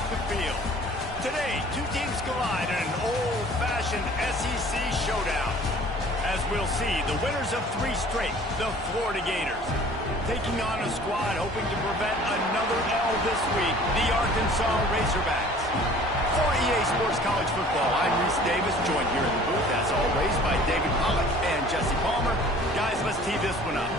take the field. Today, two teams collide in an old-fashioned SEC showdown. As we'll see, the winners of 3 straight, the Florida Gators, taking on a squad hoping to prevent another L this week, the Arkansas Razorbacks. For EA Sports College Football, I'm Reese Davis, joined here in the booth, as always, by David Pollock and Jesse Palmer. Guys, let's tee this one up.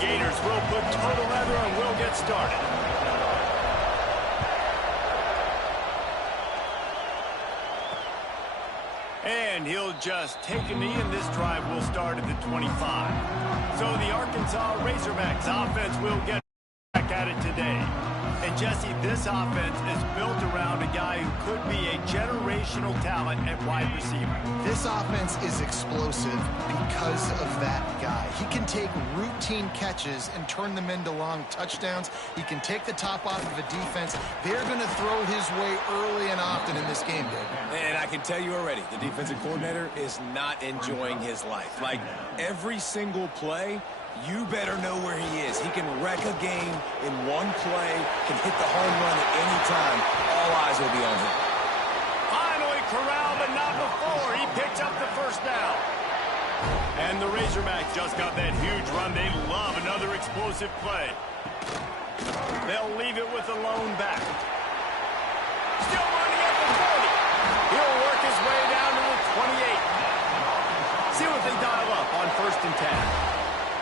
Gators will put total leather and we'll get started. And he'll just take a knee, and this drive will start at the 25. So the Arkansas Razorbacks offense will get back at it today. And Jesse, this offense is built around a guy who could be a generational talent at wide receiver. This offense is explosive because of that guy. He can take routine catches and turn them into long touchdowns. He can take the top off of a defense. They're going to throw his way early and often in this game, Dave. And I can tell you already, the defensive coordinator is not enjoying his life. Like, every single play, you better know where he is. He can wreck a game in one play, can hit the home run at any time. All eyes will be on him. Finally corralled, but not before. He picks up the first down. And the Razorbacks just got that huge run. They love another explosive play. They'll leave it with a lone back. Still running at the 40. He'll work his way down to the 28. See what they dial up on 1st and 10.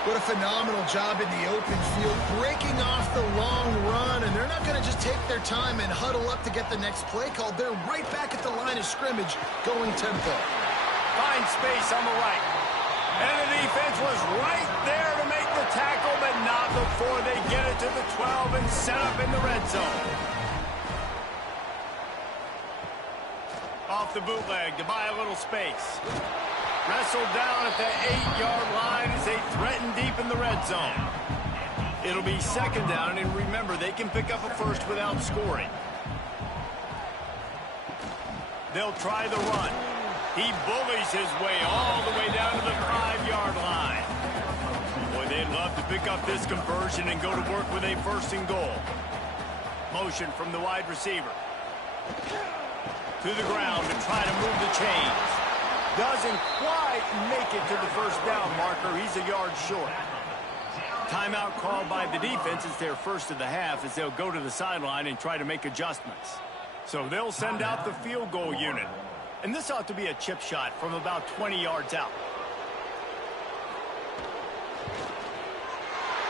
What a phenomenal job in the open field, breaking off the long run, and they're not going to just take their time and huddle up to get the next play called. They're right back at the line of scrimmage, going tempo. Find space on the right. And the defense was right there to make the tackle, but not before they get it to the 12 and set up in the red zone. Off the bootleg to buy a little space. Wrestled down at the 8-yard line as they threaten deep in the red zone. It'll be 2nd down, and remember, they can pick up a first without scoring. They'll try the run. He bullies his way all the way down to the 5-yard line. Boy, they'd love to pick up this conversion and go to work with a 1st and goal. Motion from the wide receiver. To the ground to try to move the chains. Doesn't quite make it to the 1st down marker. He's a yard short. Timeout called by the defense. It's their first of the half as they'll go to the sideline and try to make adjustments. So they'll send out the field goal unit. And this ought to be a chip shot from about 20 yards out.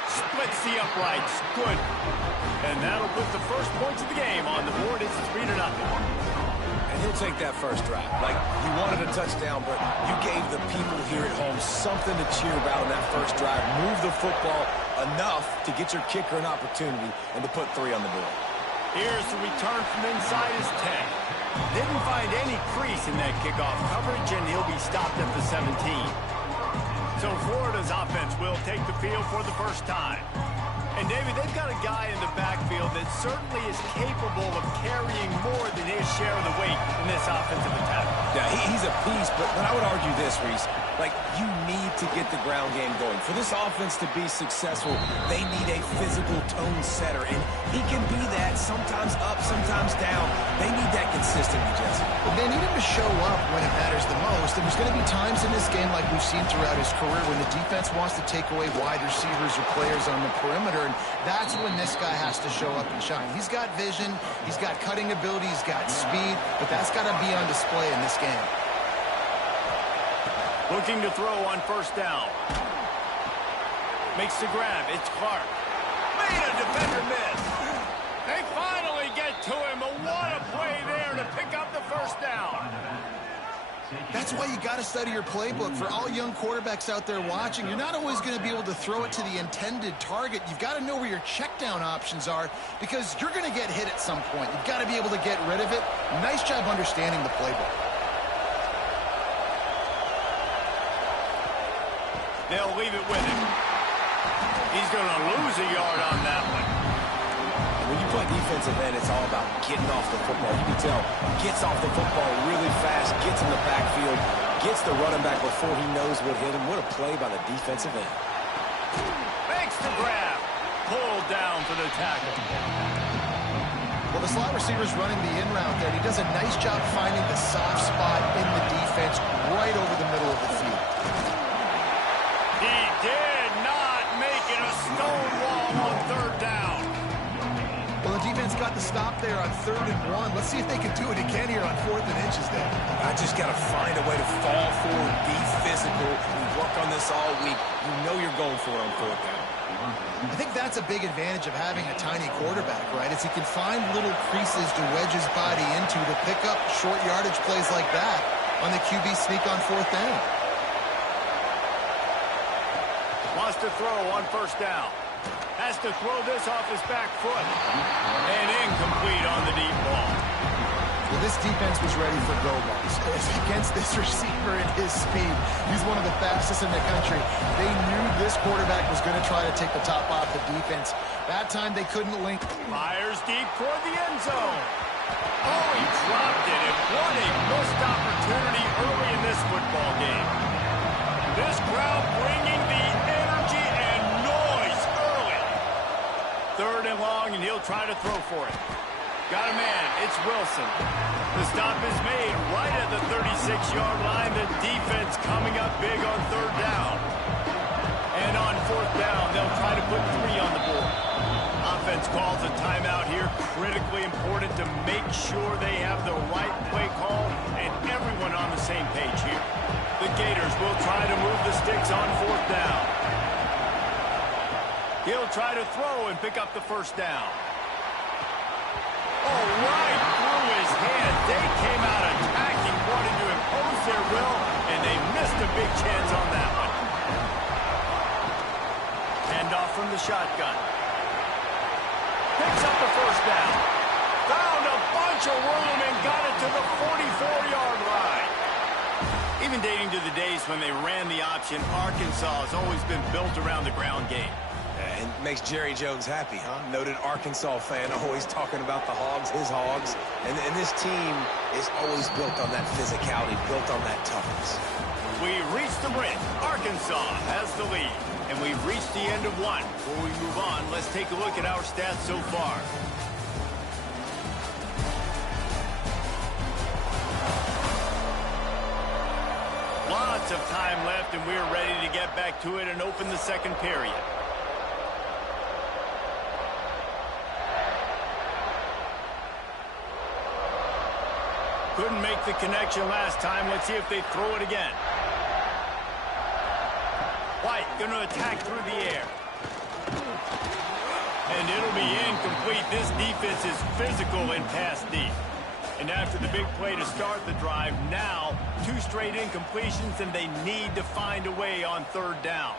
Splits the uprights. Good. And that'll put the first points of the game on the board. It's 3-0. And he'll take that first drive. Like, you wanted a touchdown, but you gave the people here at home something to cheer about in that first drive. Move the football enough to get your kicker an opportunity and to put 3 on the board. Here's the return from inside his 10. Didn't find any crease in that kickoff coverage, and he'll be stopped at the 17. So Florida's offense will take the field for the first time. And, David, they've got a guy in the backfield that certainly is capable of carrying more than his share of the weight in this offensive attack. Yeah, he's a piece, but I would argue this, Reese. Like, you need to get the ground game going. For this offense to be successful, they need a physical tone setter, and he can be that, sometimes up, sometimes down. They need that consistently, Jesse. Well, they need him to show up when it matters the most, and there's going to be times in this game like we've seen throughout his career when the defense wants to take away wide receivers or players on the perimeter, and that's when this guy has to show up and shine. He's got vision, he's got cutting ability, he's got speed, but that's got to be on display in this game. Looking to throw on 1st down. Makes the grab. It's Clark. Made a defender miss. They finally get to him, but what a play there to pick up the 1st down. That's why you got to study your playbook. For all young quarterbacks out there watching, you're not always going to be able to throw it to the intended target. You've got to know where your check down options are because you're going to get hit at some point. You've got to be able to get rid of it. Nice job understanding the playbook. They'll leave it with him. He's going to lose a yard on that one. When you play defensive end, it's all about getting off the football. You can tell, gets off the football really fast, gets in the backfield, gets the running back before he knows what hit him. What a play by the defensive end. Makes the grab. Pulled down for the tackle. Well, the slot receiver's running the in route there. He does a nice job finding the soft spot in the defense right over the middle of the field. He did not make it a stone wall on third down. Well, the defense got the stop there on 3rd and 1. Let's see if they can do it again here on 4th and inches there. I just got to find a way to fall forward, be physical. We've worked on this all week. You know you're going for it on 4th down. I think that's a big advantage of having a tiny quarterback, right? Is he can find little creases to wedge his body into to pick up short yardage plays like that on the QB sneak on 4th down. Wants to throw on 1st down. Has to throw this off his back foot. And incomplete on the deep ball. Well, this defense was ready for go balls. Against this receiver at his speed, he's one of the fastest in the country. They knew this quarterback was going to try to take the top off the defense. That time they couldn't link. Fires deep toward the end zone. Oh, he dropped it. And what a missed opportunity early in this football game. This crowd bringing the energy and noise early. 3rd and long, and he'll try to throw for it. Got a man. It's Wilson. The stop is made right at the 36-yard line. The defense coming up big on 3rd down. And on 4th down, they'll try to put 3 on the board. Offense calls a timeout here. Critically important to make sure they have the right play call and everyone on the same page here. The Gators will try to move the sticks on 4th down. He'll try to throw and pick up the 1st down. Oh, right through his hand. They came out attacking, wanting to impose their will, and they missed a big chance on that one. Handoff from the shotgun. Picks up the 1st down. Found a bunch of room and got it to the 44-yard line. Even dating to the days when they ran the option, Arkansas has always been built around the ground game. And makes Jerry Jones happy, huh? Noted Arkansas fan, always talking about the Hogs, his Hogs. And this team is always built on that physicality, built on that toughness. We reached the brink. Arkansas has the lead. And we've reached the end of one. Before we move on, let's take a look at our stats so far. Lots of time left, and we're ready to get back to it and open the 2nd period. Couldn't make the connection last time. Let's see if they throw it again. White going to attack through the air. And it'll be incomplete. This defense is physical and pass deep. And after the big play to start the drive, now 2 straight incompletions, and they need to find a way on 3rd down.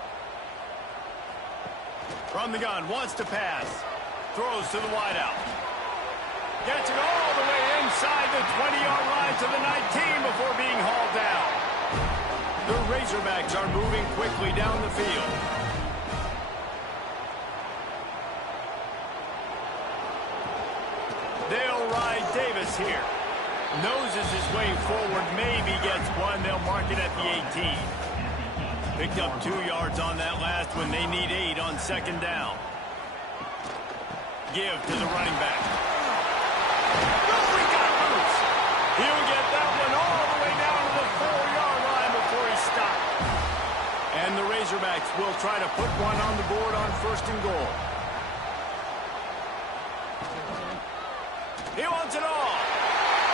From the gun, wants to pass. Throws to the wideout. Gets it all the way inside the 20-yard line to the 19 before being hauled down. The Razorbacks are moving quickly down the field. They'll ride Davis here. Noses his way forward, maybe gets one. They'll mark it at the 18. Picked up 2 yards on that last one. They need 8 on 2nd down. Give to the running back. He got loose. He'll get that one all the way down to the 4-yard line before he stopped. And the Razorbacks will try to put one on the board on 1st and goal. He wants it all.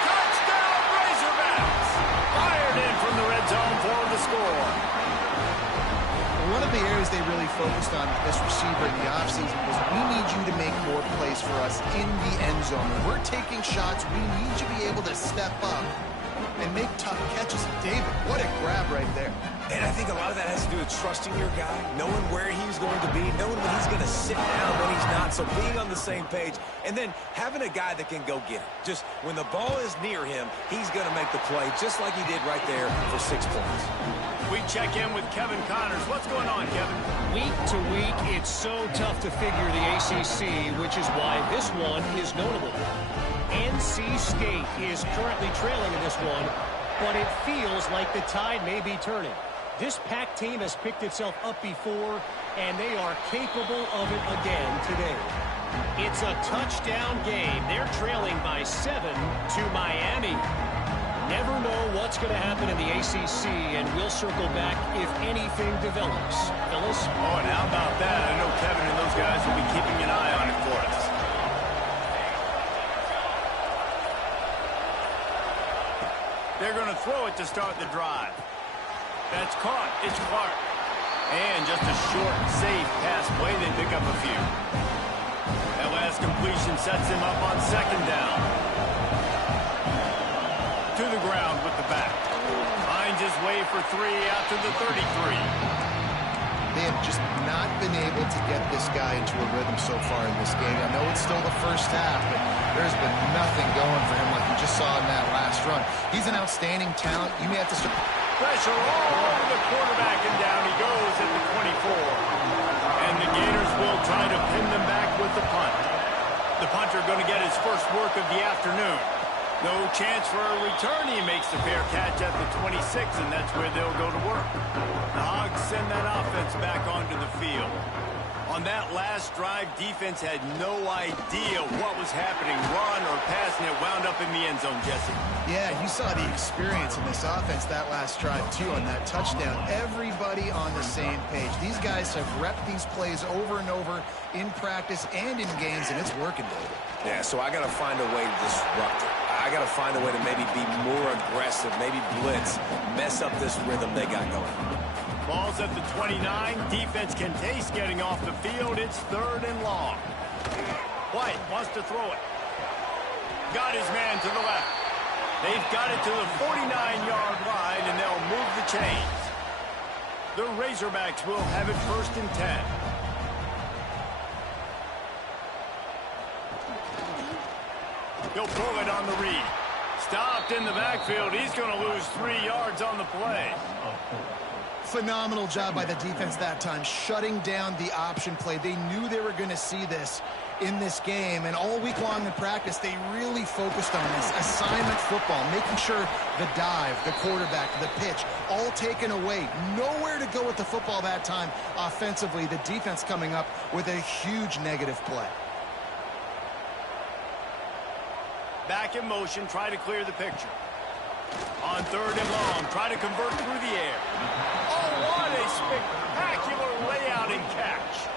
Touchdown, Razorbacks! Fired in from the red zone for the score. One of the areas they really focused on with this receiver in the offseason was we need you to make more plays for us in the end zone. When we're taking shots, we need you to be able to step up and make tough catches. David, what a grab right there. And I think a lot of that has to do with trusting your guy, knowing where he's going to be, knowing when he's going to sit down, when he's not, so being on the same page, and then having a guy that can go get it. Just when the ball is near him, he's going to make the play, just like he did right there for 6 points. We check in with Kevin Connors. What's going on, Kevin? Week to week, it's so tough to figure the ACC, which is why this one is notable. NC State is currently trailing in this one, but it feels like the tide may be turning. This Pac team has picked itself up before, and they are capable of it again today. It's a touchdown game. They're trailing by 7 to Miami. Never know what's going to happen in the ACC, and we'll circle back if anything develops. Phyllis? Oh, and how about that? I know Kevin and those guys will be keeping an eye on it for us. They're going to throw it to start the drive. That's caught. It's Clark. And just a short, safe pass play. They pick up a few. That last completion sets him up on second down. To the ground with the back. Finds his way for 3 out to the 33. They have just not been able to get this guy into a rhythm so far in this game. I know it's still the first half, but there's been nothing going for him like you just saw in that last run. He's an outstanding talent. You may have to start... Pressure all over the quarterback, and down he goes at the 24. And the Gators will try to pin them back with the punt. The punter going to get his first work of the afternoon. No chance for a return. He makes the fair catch at the 26, and that's where they'll go to work. The Hogs send that offense back onto the field. On that last drive, defense had no idea what was happening. Run or pass, and it wound up in the end zone, Jesse. Yeah, you saw the experience in this offense that last drive, too, on that touchdown. Everybody on the same page. These guys have repped these plays over and over in practice and in games, and it's working, David. Yeah, so I got to find a way to disrupt it. I got to find a way to maybe be more aggressive, maybe blitz, mess up this rhythm they got going. Ball's at the 29. Defense can taste getting off the field. It's 3rd and long. White wants to throw it. Got his man to the left. They've got it to the 49-yard line, and they'll move the chains. The Razorbacks will have it 1st and 10. He'll pull it on the read. Stopped in the backfield. He's going to lose 3 yards on the play. Phenomenal job by the defense that time, shutting down the option play. They knew they were going to see this in this game, and all week long in practice, they really focused on this assignment football, making sure the dive, the quarterback, the pitch, all taken away. Nowhere to go with the football that time offensively. The defense coming up with a huge negative play. Back in motion, try to clear the picture. On 3rd and long, try to convert through the air. Oh, what a spectacular layout and catch.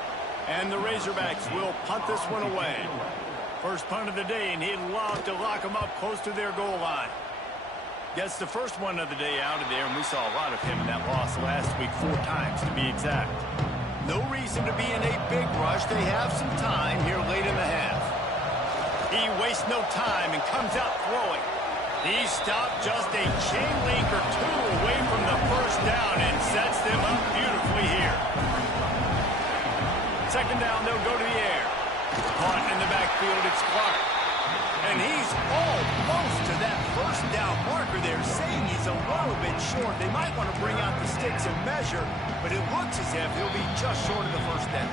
And the Razorbacks will punt this one away. First punt of the day, and he'd love to lock them up close to their goal line. Gets the first one of the day out of there, and we saw a lot of him in that loss last week, 4 times to be exact. No reason to be in a big rush. They have some time here late in the half. He wastes no time and comes out throwing. He stopped just a chain link or 2 away from the first down and sets them up beautifully here. 2nd down, they'll go to the air. Caught in the backfield, it's Clark. And he's almost to that first down marker there, saying he's a little bit short. They might want to bring out the sticks and measure, but it looks as if he'll be just short of the first down.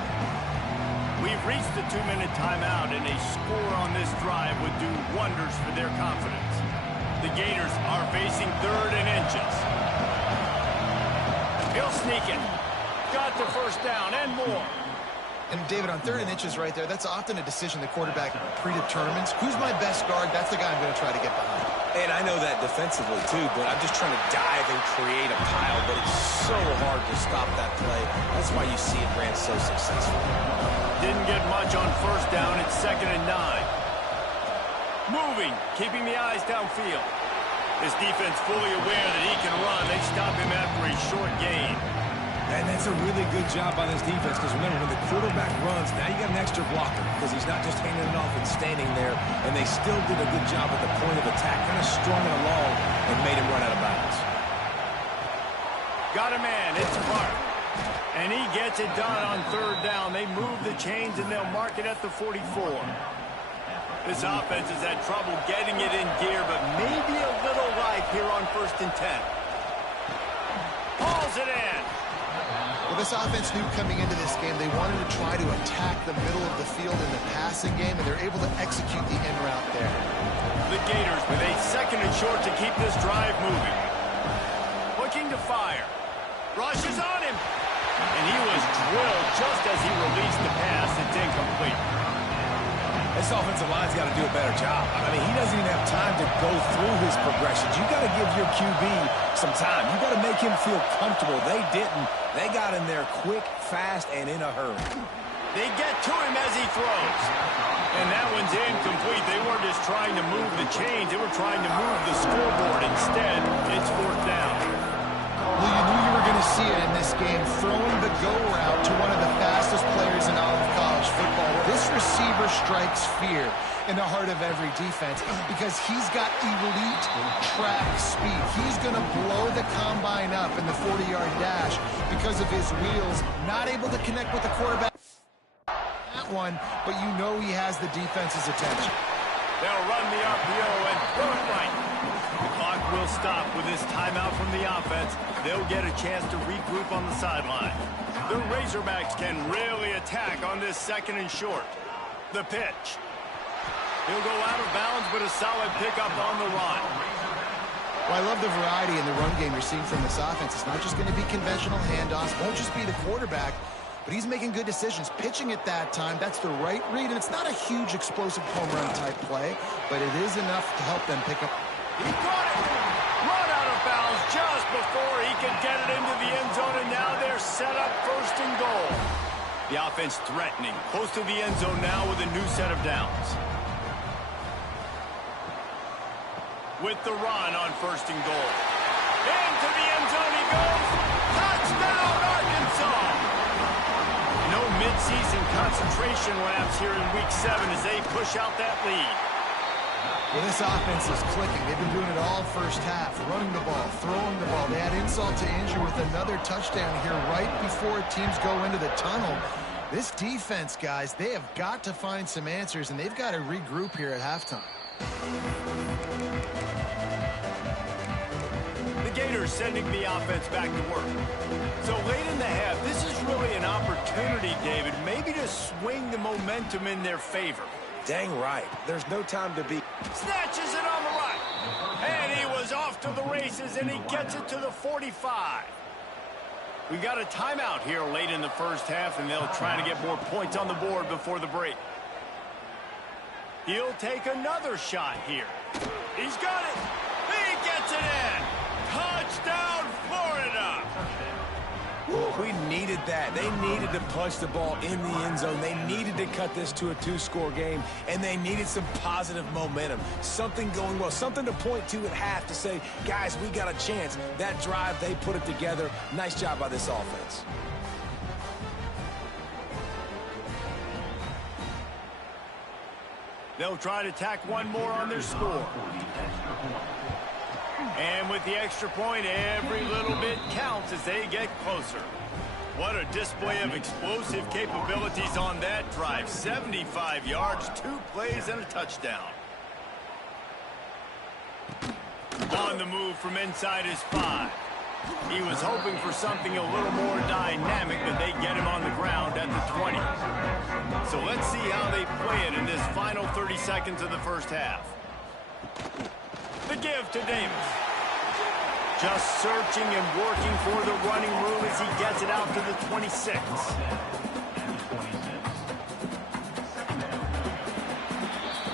We've reached the 2-minute timeout, and a score on this drive would do wonders for their confidence. The Gators are facing 3rd and inches. He'll sneak it. Got the first down and more. And, David, on 3rd and inches right there, that's often a decision the quarterback predetermines. Who's my best guard? That's the guy I'm going to try to get behind. And I know that defensively, too, but I'm just trying to dive and create a pile, but it's so hard to stop that play. That's why you see it ran so successful. Didn't get much on first down. It's 2nd and 9. Moving, keeping the eyes downfield. His defense fully aware that he can run. They stop him after a short gain. And that's a really good job by this defense, because remember, when the quarterback runs, now you got an extra blocker, because he's not just handing it off and standing there, and they still did a good job at the point of attack, kind of strung it along and made him run out of bounds. Got a man, it's Clark. And he gets it done on 3rd down. They move the chains, and they'll mark it at the 44. This offense has had trouble getting it in gear, but maybe a little life here on 1st and 10. hauls it in. Well, this offense knew coming into this game they wanted to try to attack the middle of the field in the passing game, and they're able to execute the in route there. The Gators with a 2nd and short to keep this drive moving. Looking to fire. Rushes on him. And he was drilled just as he released the pass. It's incomplete. This offensive line's got to do a better job. I mean, he doesn't even have time to go through his progressions. You got to give your QB some time. You got to make him feel comfortable. They didn't. They got in there quick, fast, and in a hurry. They get to him as he throws. And that one's incomplete. They weren't just trying to move the chains. They were trying to move the scoreboard. Instead, it's 4th down. Well, you knew you were going to see it in this game, throwing the go route to one of the fastest players in all of college football. This receiver strikes fear in the heart of every defense because he's got elite track speed. He's going to blow the combine up in the 40-yard dash because of his wheels, not able to connect with the quarterback. That one, but you know he has the defense's attention. They'll run the RPO and throw it right. The clock will stop with this timeout from the offense. They'll get a chance to regroup on the sideline. The Razorbacks can really attack on this 2nd and short. The pitch. He'll go out of bounds, but a solid pickup on the run. Well, I love the variety in the run game you're seeing from this offense. It's not just going to be conventional handoffs. It won't just be the quarterback, but he's making good decisions. Pitching at that time, that's the right read, and it's not a huge explosive home run type play, but it is enough to help them pick up. He got it! Run out of bounds just before he could get it into the end zone, and now they're set up 1st and goal. The offense threatening, close to the end zone now with a new set of downs. With the run on 1st and goal. Into the end zone he goes. Touchdown, Arkansas! No midseason concentration laps here in Week 7 as they push out that lead. Well, this offense is clicking. They've been doing it all first half, running the ball, throwing the ball. They had insult to injury with another touchdown here right before teams go into the tunnel. This defense, guys, they have got to find some answers, and they've got to regroup here at halftime. The Gators sending the offense back to work. So late in the half, this is really an opportunity, David, maybe to swing the momentum in their favor. Dang right. There's no time to be. Snatches it on the right. And he was off to the races, and he gets it to the 45. We got a timeout here late in the first half, and they'll try to get more points on the board before the break. He'll take another shot here. He's got it. He gets it in. Touchdown, Florida. We needed that. They needed to punch the ball in the end zone. They needed to cut this to a 2-score game, and they needed some positive momentum. Something going well, something to point to at half to say, guys, we got a chance. That drive, they put it together. Nice job by this offense. They'll try to tack one more on their score. And with the extra point, every little bit counts as they get closer. What a display of explosive capabilities on that drive. 75 yards, 2 plays, and a touchdown. On the move from inside his 5. He was hoping for something a little more dynamic, but they get him on the ground at the 20. So let's see how they play it in this final 30 seconds of the first half. The give to Davis. Just searching and working for the running room as he gets it out to the 26.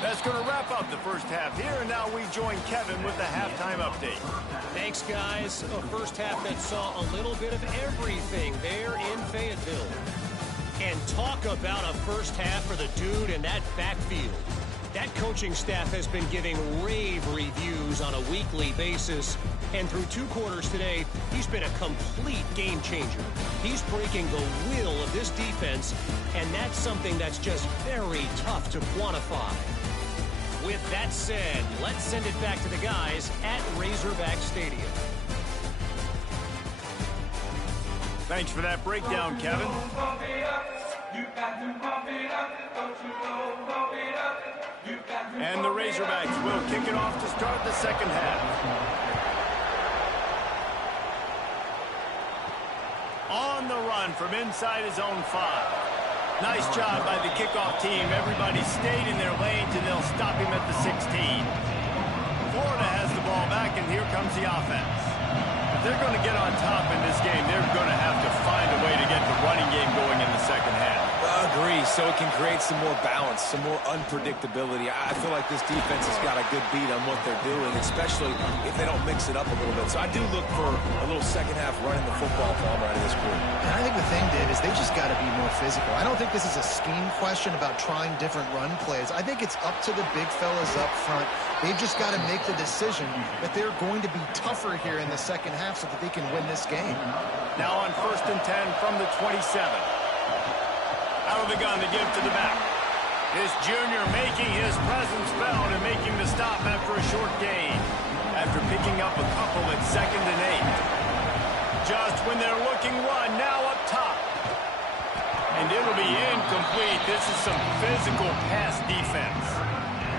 That's going to wrap up the first half here, and now we join Kevin with the halftime update. Thanks, guys. A first half that saw a little bit of everything there in Fayetteville. And talk about a first half for the dude in that backfield. That coaching staff has been giving rave reviews on a weekly basis. And through 2 quarters today, he's been a complete game changer. He's breaking the will of this defense, and that's something that's just very tough to quantify. With that said, let's send it back to the guys at Razorback Stadium. Thanks for that breakdown, Kevin. And the Razorbacks will kick it off to start the second half. on the run from inside his own 5. Nice job by the kickoff team. Everybody stayed in their lanes, and they'll stop him at the 16. Florida has the ball back, and here comes the offense. If they're going to get on top in this game, they're going to have to find a way to get the running game going in the second half. Agree, so it can create some more balance, some more unpredictability. I feel like this defense has got a good beat on what they're doing, especially if they don't mix it up a little bit. So I do look for a little second half running the football from out of this group. And I think the thing, Dave, is they just got to be more physical. I don't think this is a scheme question about trying different run plays. I think it's up to the big fellas up front. They've just got to make the decision that they're going to be tougher here in the second half so that they can win this game. Now on 1st and 10 from the 27. Out of the gun to give to the back. This junior making his presence felt and making the stop after a short gain. After picking up a couple at 2nd and 8. Just when they're looking run, now up top. And it'll be incomplete. This is some physical pass defense.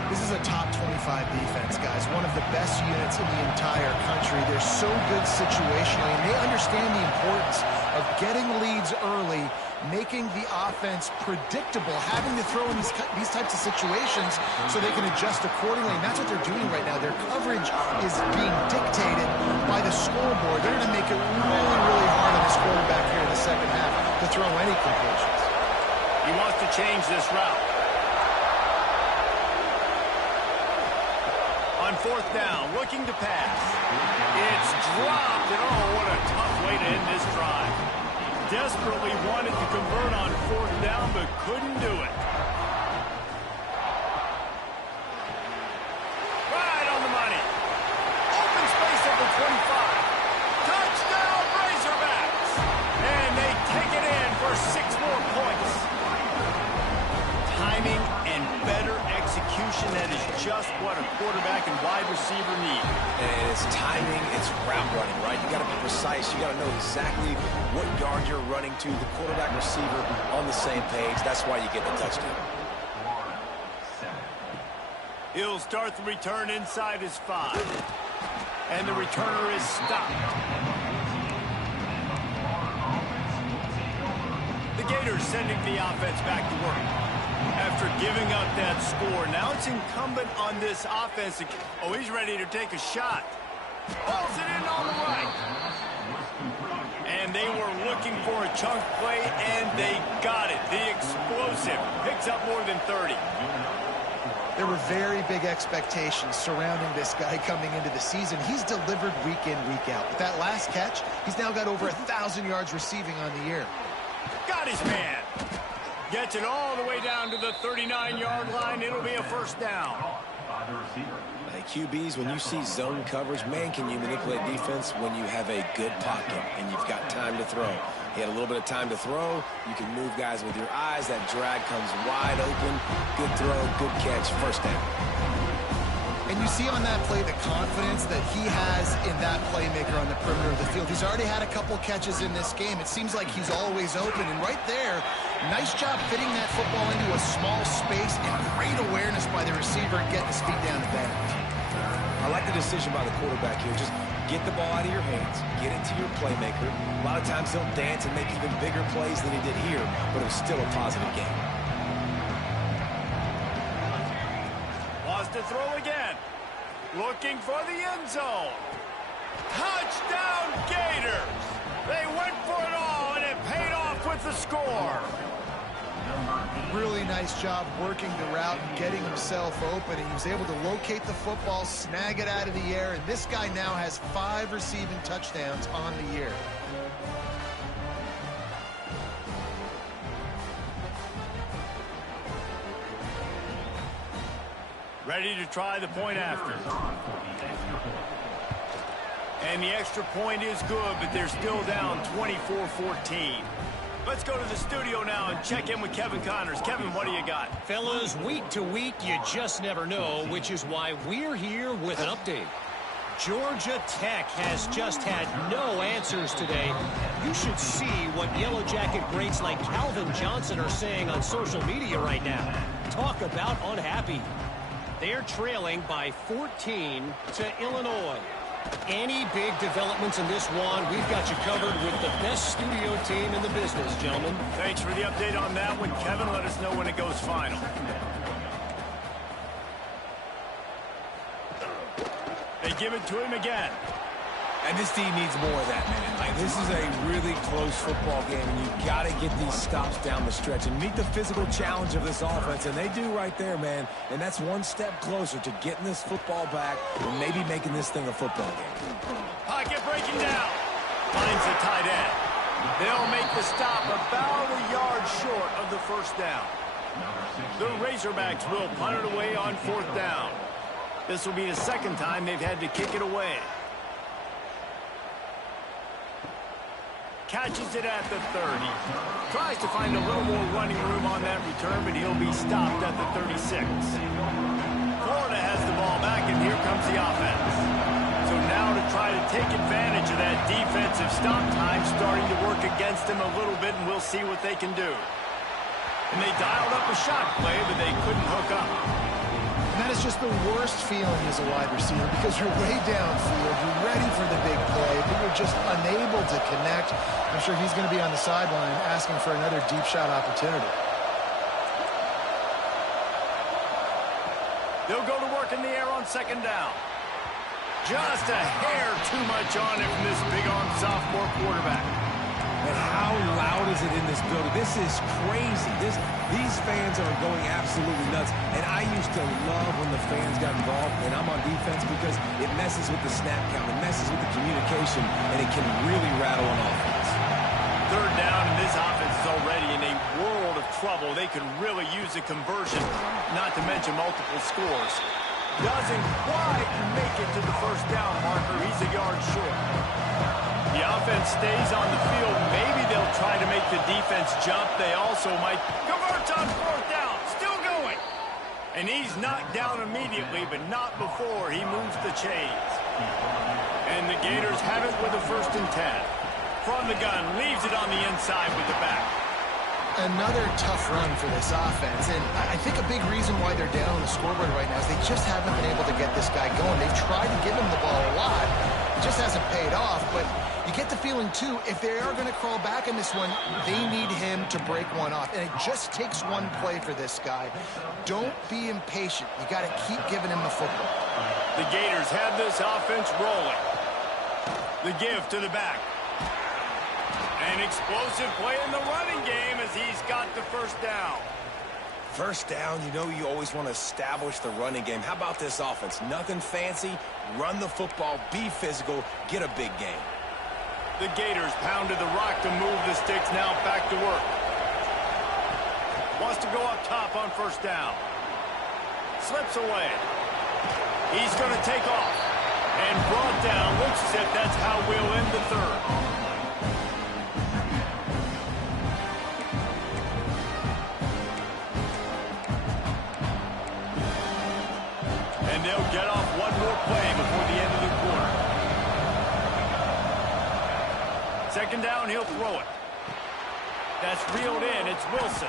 This is a top 25 defense, guys. One of the best units in the entire country. They're so good situationally, and they understand the importance of getting leads early, making the offense predictable, having to throw in these types of situations so they can adjust accordingly. And that's what they're doing right now. Their coverage is being dictated by the scoreboard. They're going to make it really, really hard on this quarterback here in the second half to throw any completions. He wants to change this route. On 4th down, looking to pass. It's dropped, and oh, what a tough way to end this drive. Desperately wanted to convert on 4th down, but couldn't do it. Right on the money. Open space at the 25. Touchdown, Razorbacks. And they take it in for 6 more points. Timing and better execution, that is just what a quarterback and wide receiver need. And it's timing, it's route running, right? You got to be precise. You got to know exactly what yard you're running to. The quarterback receiver on the same page. That's why you get the touchdown. He'll start the return inside his 5. And the returner is stopped. The Gators sending the offense back to work. After giving up that score, now it's incumbent on this offense. Oh, he's ready to take a shot. Balls it in on the right. And they were looking for a chunk play, and they got it. The explosive picks up more than 30. There were very big expectations surrounding this guy coming into the season. He's delivered week in, week out. With that last catch, he's now got over 1,000 yards receiving on the year. Got his man. Gets it all the way down to the 39-yard line. It'll be a 1st down. Hey, QBs, when you see zone coverage, man, can you manipulate defense when you have a good pocket and you've got time to throw. He had a little bit of time to throw. You can move guys with your eyes. That drag comes wide open. Good throw, good catch, 1st down. And you see on that play the confidence that he has in that playmaker on the perimeter of the field. He's already had a couple catches in this game. It seems like he's always open. And right there, nice job fitting that football into a small space, and great awareness by the receiver and getting his feet down to bounds. I like the decision by the quarterback here. Just get the ball out of your hands, get it to your playmaker. A lot of times he'll dance and make even bigger plays than he did here, but it was still a positive game. Wants to throw again. Looking for the end zone. Touchdown, Gators! They went for it all, and it paid off with the score. Really nice job working the route and getting himself open. And he was able to locate the football, snag it out of the air, and this guy now has 5 receiving touchdowns on the year. Ready to try the point after. And the extra point is good, but they're still down 24-14. Let's go to the studio now and check in with Kevin Connors. Kevin, what do you got? Fellas, week to week, you just never know, which is why we're here with an update. Georgia Tech has just had no answers today. You should see what Yellow Jacket greats like Calvin Johnson are saying on social media right now. Talk about unhappy. They're trailing by 14 to Illinois. Any big developments in this one, we've got you covered with the best studio team in the business, gentlemen. Thanks for the update on that one, Kevin. Let us know when it goes final. They give it to him again. And this team needs more of that, man. Like, this is a really close football game, and you've got to get these stops down the stretch and meet the physical challenge of this offense, and they do right there, man. And that's one step closer to getting this football back and maybe making this thing a football game. Pocket breaking down. Finds the tight end. They'll make the stop about a yard short of the first down. The Razorbacks will punt it away on fourth down. This will be the second time they've had to kick it away. Catches it at the 30. Tries to find a little more running room on that return, but he'll be stopped at the 36. Florida has the ball back, and here comes the offense. So now to try to take advantage of that defensive stop time starting to work against them a little bit, and we'll see what they can do. And they dialed up a shot play, but they couldn't hook up. And that is just the worst feeling as a wide receiver because you're way downfield, you're ready for the big play, but you're just unable to connect. I'm sure he's going to be on the sideline asking for another deep shot opportunity. They'll go to work in the air on second down. Just a hair too much on it from this big-armed sophomore quarterback. And how loud is it in this building? This is crazy. These fans are going absolutely nuts. And I used to love when the fans got involved, and I'm on defense because it messes with the snap count, it messes with the communication, and it can really rattle an offense. Third down, and this offense is already in a world of trouble. They could really use a conversion, not to mention multiple scores. Doesn't quite make it to the first down marker. He's a yard short. The offense stays on the field. Maybe they'll try to make the defense jump. They also might convert on fourth down. Still going. And he's knocked down immediately, but not before he moves the chains. And the Gators have it with a 1st and 10. From the gun, leaves it on the inside with the back. Another tough run for this offense, and I think a big reason why they're down on the scoreboard right now is they just haven't been able to get this guy going. They've tried to give him the ball a lot. It just hasn't paid off, but you get the feeling, too, if they are going to crawl back in this one, they need him to break one off, and it just takes one play for this guy. Don't be impatient. You got to keep giving him the football. The Gators have this offense rolling. The give to the back. An explosive play in the running game as he's got the first down. First down, you know you always want to establish the running game. How about this offense? Nothing fancy. Run the football, be physical, get a big game. The Gators pounded the rock to move the sticks, now back to work. Wants to go up top on first down. Slips away. He's going to take off. And brought down. Looks as if that's how we'll end the third. And they'll get off one more play before the end of the quarter. Second down, he'll throw it. That's reeled in. It's Wilson.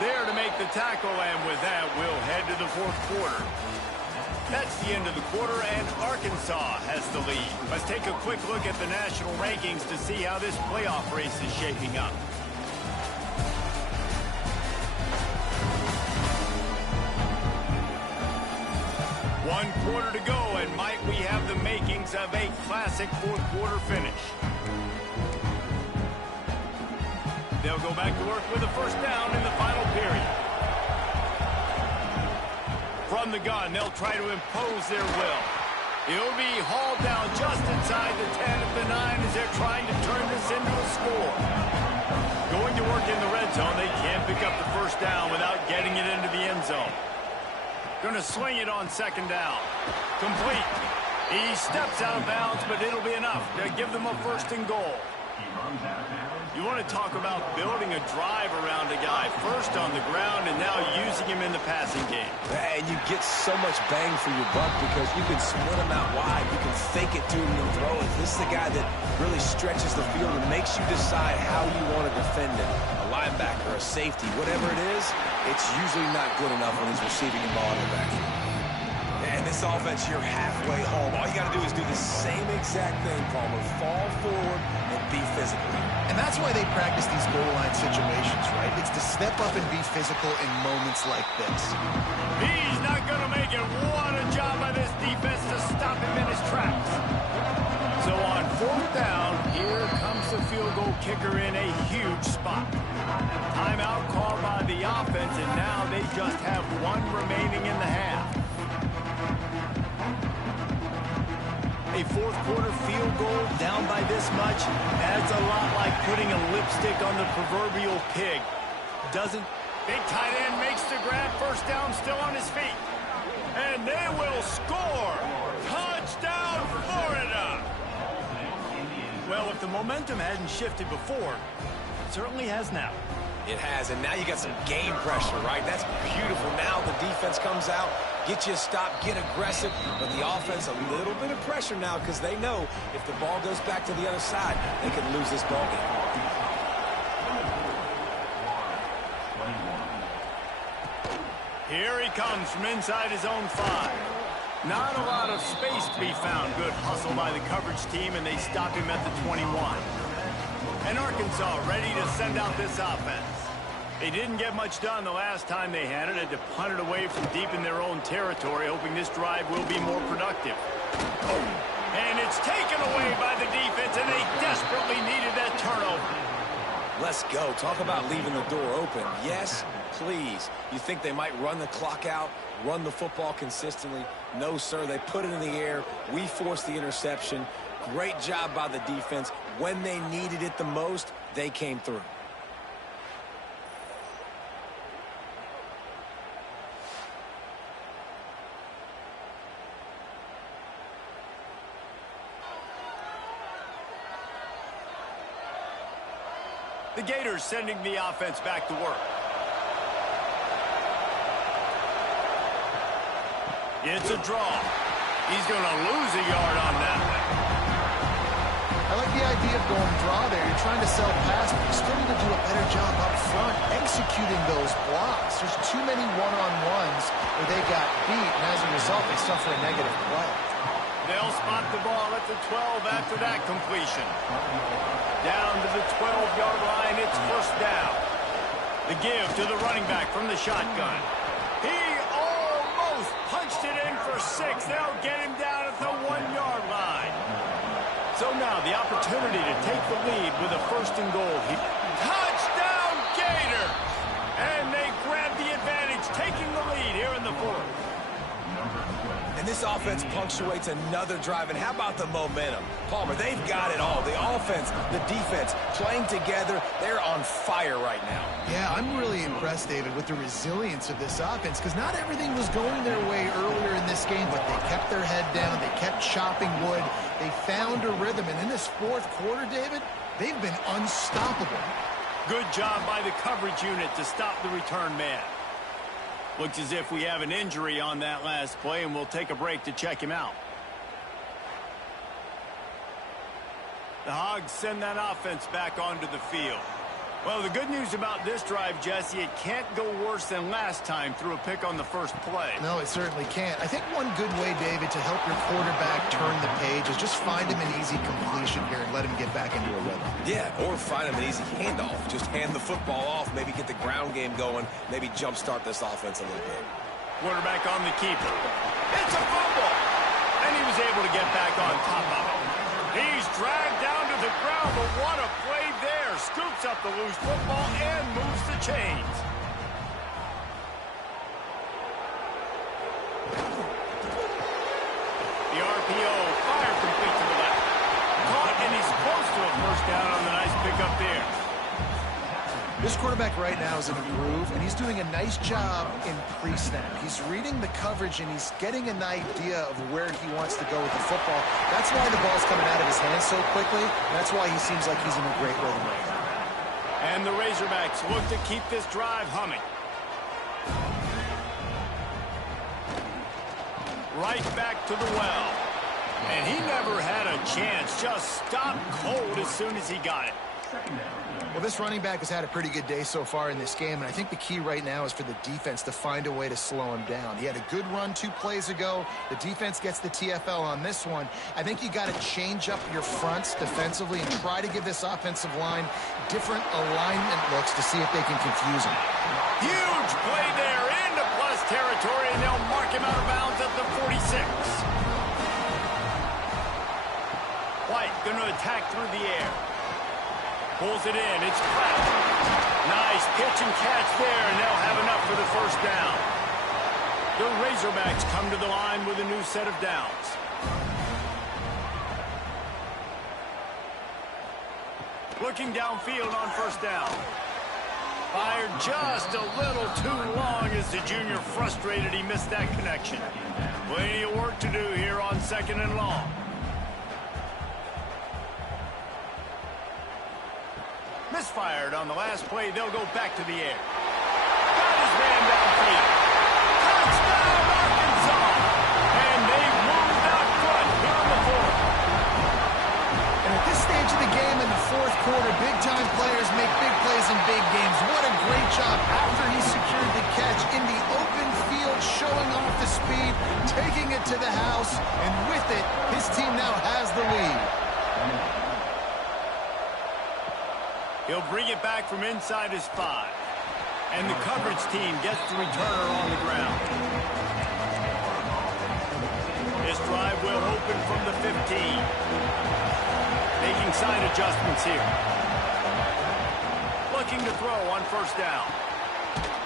There to make the tackle, and with that, we'll head to the fourth quarter. That's the end of the quarter, and Arkansas has the lead. Let's take a quick look at the national rankings to see how this playoff race is shaping up. One quarter to go, and might we have the makings of a classic fourth quarter finish. They'll go back to work with a first down in the final period. From the gun, they'll try to impose their will. He'll be hauled down just inside the 10 at the 9 as they're trying to turn this into a score. Going to work in the red zone, they can't pick up the first down without getting it into the end zone. Going to swing it on second down. Complete. He steps out of bounds, but it'll be enough to give them a 1st and goal. You want to talk about building a drive around a guy, first on the ground and now using him in the passing game. And you get so much bang for your buck because you can split him out wide. You can fake it to him and throw it. This is the guy that really stretches the field and makes you decide how you want to defend him. A linebacker, a safety, whatever it is, it's usually not good enough when he's receiving the ball in the backfield. And this offense, you're halfway home. All you got to do is do the same exact thing, Palmer. Fall forward and be physical. And that's why they practice these goal line situations, right? It's to step up and be physical in moments like this. He's not going to make it. What a job by this defense to stop him in his tracks. So on 4th down, here comes the field goal kicker in a huge spot. Timeout called by the offense, and now they just have one remaining in the half. A 4th quarter field goal down by this much, that's a lot like putting a lipstick on the proverbial pig. Big tight end makes the grab, 1st down, still on his feet. And they will score. Touchdown, Florida. Well, if the momentum hadn't shifted before, it certainly has now. It has, and now you got some game pressure, right? That's beautiful. Now the defense comes out, get you a stop, get aggressive, but the offense a little bit of pressure now because they know if the ball goes back to the other side, they can lose this ball game. Here he comes from inside his own 5. Not a lot of space to be found. Good hustle by the coverage team, and they stop him at the 21. And Arkansas ready to send out this offense. They didn't get much done the last time they had it. Had to punt it away from deep in their own territory, hoping this drive will be more productive. And it's taken away by the defense, and they desperately needed that turnover. Let's go. Talk about leaving the door open. Yes, please. You think they might run the clock out, run the football consistently? No, sir. They put it in the air. We forced the interception. Great job by the defense. When they needed it the most, they came through. The Gators sending the offense back to work. It's a draw. He's going to lose a yard on that one. I like the idea of going draw there. You're trying to sell pass, but you still need to do a better job up front executing those blocks. There's too many one-on-ones where they got beat, and as a result, they suffer a negative play. They'll spot the ball at the 12 after that completion. Down to the 12-yard line, it's 1st down. The give to the running back from the shotgun. He almost punched it in for 6. They'll get him down at the 1-yard line. So now the opportunity to take the lead with a 1st and goal. Touchdown, Gator! And they grab the advantage, taking the lead here in the 4th. And this offense punctuates another drive. And how about the momentum? Palmer, they've got it all. The offense, the defense, playing together. They're on fire right now. Yeah, I'm really impressed, David, with the resilience of this offense because not everything was going their way earlier in this game, but they kept their head down. They kept chopping wood. They found a rhythm. And in this 4th quarter, David, they've been unstoppable. Good job by the coverage unit to stop the return man. Looks as if we have an injury on that last play, and we'll take a break to check him out. The Hogs send that offense back onto the field. Well, the good news about this drive, Jesse, it can't go worse than last time through a pick on the 1st play. No, it certainly can't. I think one good way, David, to help your quarterback turn the page is just find him an easy completion here and let him get back into a rhythm. Yeah, or find him an easy handoff. Just hand the football off, maybe get the ground game going, maybe jumpstart this offense a little bit. Quarterback on the keeper. It's a fumble! And he was able to get back on top of it. He's dragged down to the ground, but what a play there. Scoops up the loose football and moves the chains. The RPO, fire complete to the left. Caught, and he's close to a 1st down on the nice pickup there. This quarterback right now is in a groove, and he's doing a nice job in pre-snap. He's reading the coverage, and he's getting an idea of where he wants to go with the football. That's why the ball's coming out of his hands so quickly. That's why he seems like he's in a great rhythm right now. And the Razorbacks look to keep this drive humming. Right back to the well. And he never had a chance. Just stopped cold as soon as he got it. Well, this running back has had a pretty good day so far in this game, and I think the key right now is for the defense to find a way to slow him down. He had a good run 2 plays ago. The defense gets the TFL on this one. I think you got to change up your fronts defensively and try to give this offensive line different alignment looks to see if they can confuse him. Huge play there into plus territory, and they'll mark him out of bounds at the 46. White going to attack through the air. Pulls it in. It's flat. Nice pitch and catch there, and they'll have enough for the first down. The Razorbacks come to the line with a new set of downs. Looking downfield on first down. Fired just a little too long as the junior frustrated he missed that connection. Plenty of work to do here on 2nd and long. Misfired on the last play. They'll go back to the air. Got his man downfield. Touchdown, Arkansas! And they moved out front here in the 4th. And at this stage of the game in the 4th quarter, big-time players make big plays in big games. What a great job after he secured the catch in the open field, showing off the speed, taking it to the house, and with it, his team now has the lead. He'll bring it back from inside his 5. And the coverage team gets the returner on the ground. This drive will open from the 15. Making side adjustments here. Looking to throw on first down.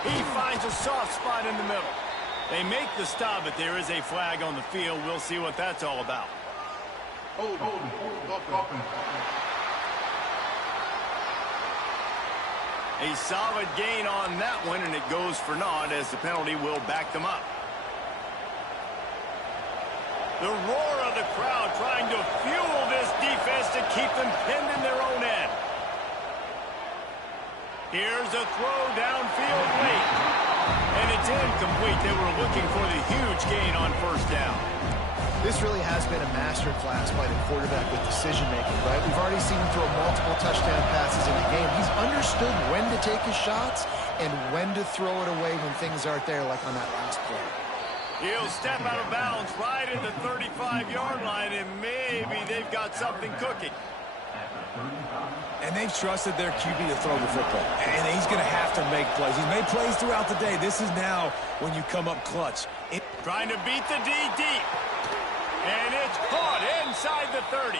He finds a soft spot in the middle. They make the stop, but there is a flag on the field. We'll see what that's all about. Hold up. A solid gain on that one, and it goes for naught as the penalty will back them up. The roar of the crowd trying to fuel this defense to keep them pinned in their own end. Here's a throw downfield late. And it's incomplete. They were looking for the huge gain on first down. This really has been a masterclass by the quarterback with decision-making, right? We've already seen him throw multiple touchdown passes in the game. He's understood when to take his shots and when to throw it away when things aren't there, like on that last play. He'll step out of bounds right at the 35-yard line, and maybe they've got something cooking. And they've trusted their QB to throw the football. And he's going to have to make plays. He's made plays throughout the day. This is now when you come up clutch. Trying to beat the D deep. And it's caught inside the 30.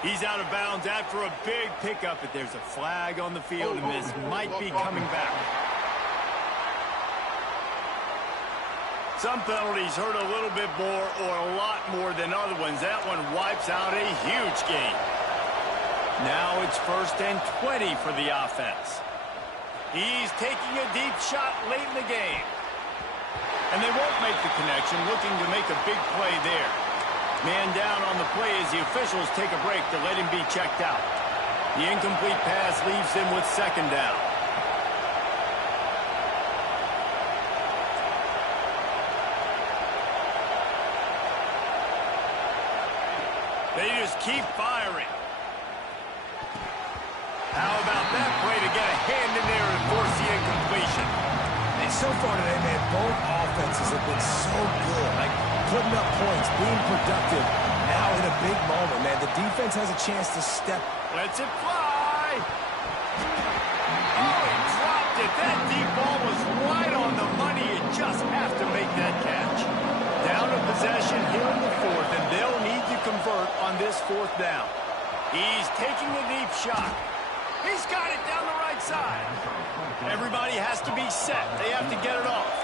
He's out of bounds after a big pickup, but there's a flag on the field, and this might be coming back. Some penalties hurt a little bit more or a lot more than other ones. That one wipes out a huge gain. Now it's 1st and 20 for the offense. He's taking a deep shot late in the game. And they won't make the connection, looking to make a big play there. Man down on the play as the officials take a break to let him be checked out. The incomplete pass leaves them with 2nd down. They just keep firing. How about that play to get a hand in there and force the incompletion? And so far today, man, both offenses have been so good. Like, putting up points, being productive. Now in a big moment, man, the defense has a chance to step. Lets it fly. Oh, he dropped it. That deep ball was right on the money. You just have to make that catch. Down to possession here in the 4th, and they'll need to convert on this 4th down. He's taking a deep shot. He's got it down the right side. Everybody has to be set. They have to get it off.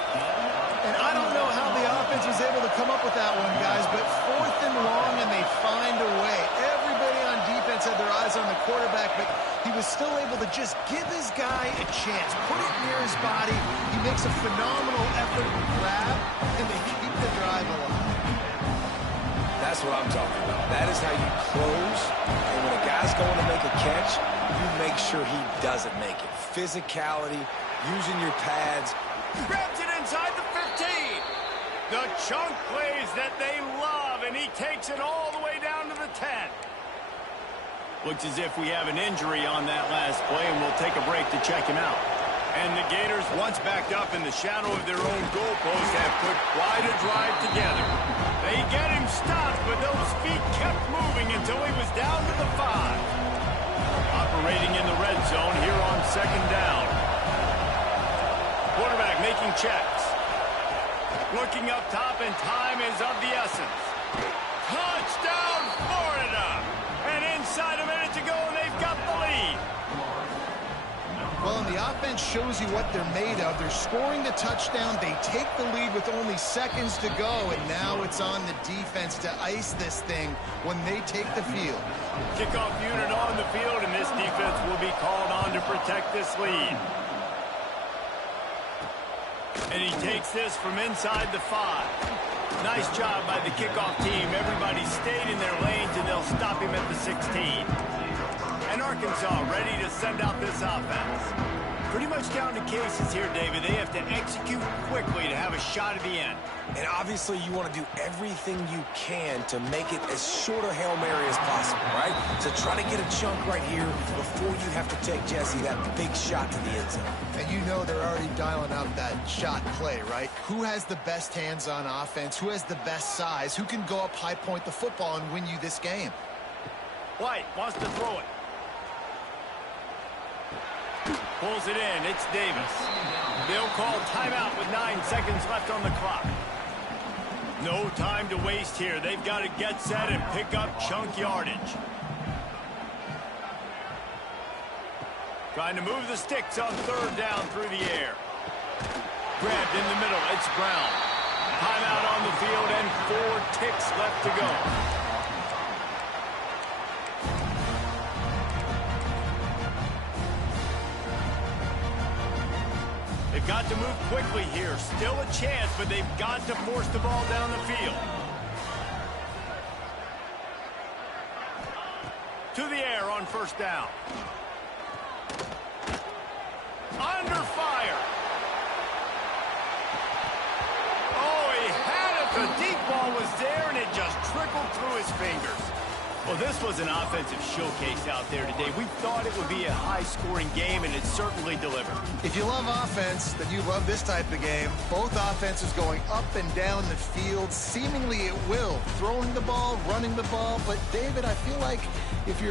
And I don't know how the offense was able to come up with that one, guys, but 4th and long, and they find a way. Everybody on defense had their eyes on the quarterback, but he was still able to just give his guy a chance, put it near his body. He makes a phenomenal effort to grab, and they keep the drive alive. That's what I'm talking about. That is how you close. And when a guy's going to make a catch, you make sure he doesn't make it. Physicality, using your pads. Grabs it inside the 15. The chunk plays that they love, and he takes it all the way down to the 10. Looks as if we have an injury on that last play, and we'll take a break to check him out. And the Gators, once backed up in the shadow of their own goalpost, have put quite a drive together. They get him stopped, but those feet kept moving until he was down to the 5. Operating in the red zone here on second down. Quarterback making checks. Looking up top, and time is of the essence. Touchdown, Florida! And inside a minute to go, and they've got the lead. Well, and the offense shows you what they're made of. They're scoring the touchdown. They take the lead with only seconds to go, and now it's on the defense to ice this thing when they take the field. Kickoff unit on the field, and this defense will be called on to protect this lead. And he takes this from inside the 5. Nice job by the kickoff team. Everybody stayed in their lanes, and they'll stop him at the 16. And Arkansas ready to send out this offense. Pretty much down to cases here, David. They have to execute quickly to have a shot at the end. And obviously you want to do everything you can to make it as short a Hail Mary as possible, right? So try to get a chunk right here before you have to take, Jesse, that big shot to the end zone. And you know they're already dialing up that shot play, right? Who has the best hands on offense? Who has the best size? Who can go up high point the football and win you this game? White wants to throw it. Pulls it in. It's Davis. They'll call timeout with 9 seconds left on the clock. No time to waste here. They've got to get set and pick up chunk yardage. Trying to move the sticks on third down through the air. Grabbed in the middle. It's Brown. Timeout on the field and 4 ticks left to go. They've got to move quickly here. Still a chance, but they've got to force the ball down the field. To the air on first down. Under fire. Oh, he had it. The deep ball was there, and it just trickled through his fingers. Well, this was an offensive showcase out there today. We thought it would be a high-scoring game, and it certainly delivered. If you love offense, then you love this type of game. Both offenses going up and down the field, seemingly at will. Throwing the ball, running the ball. But, David, I feel like if you're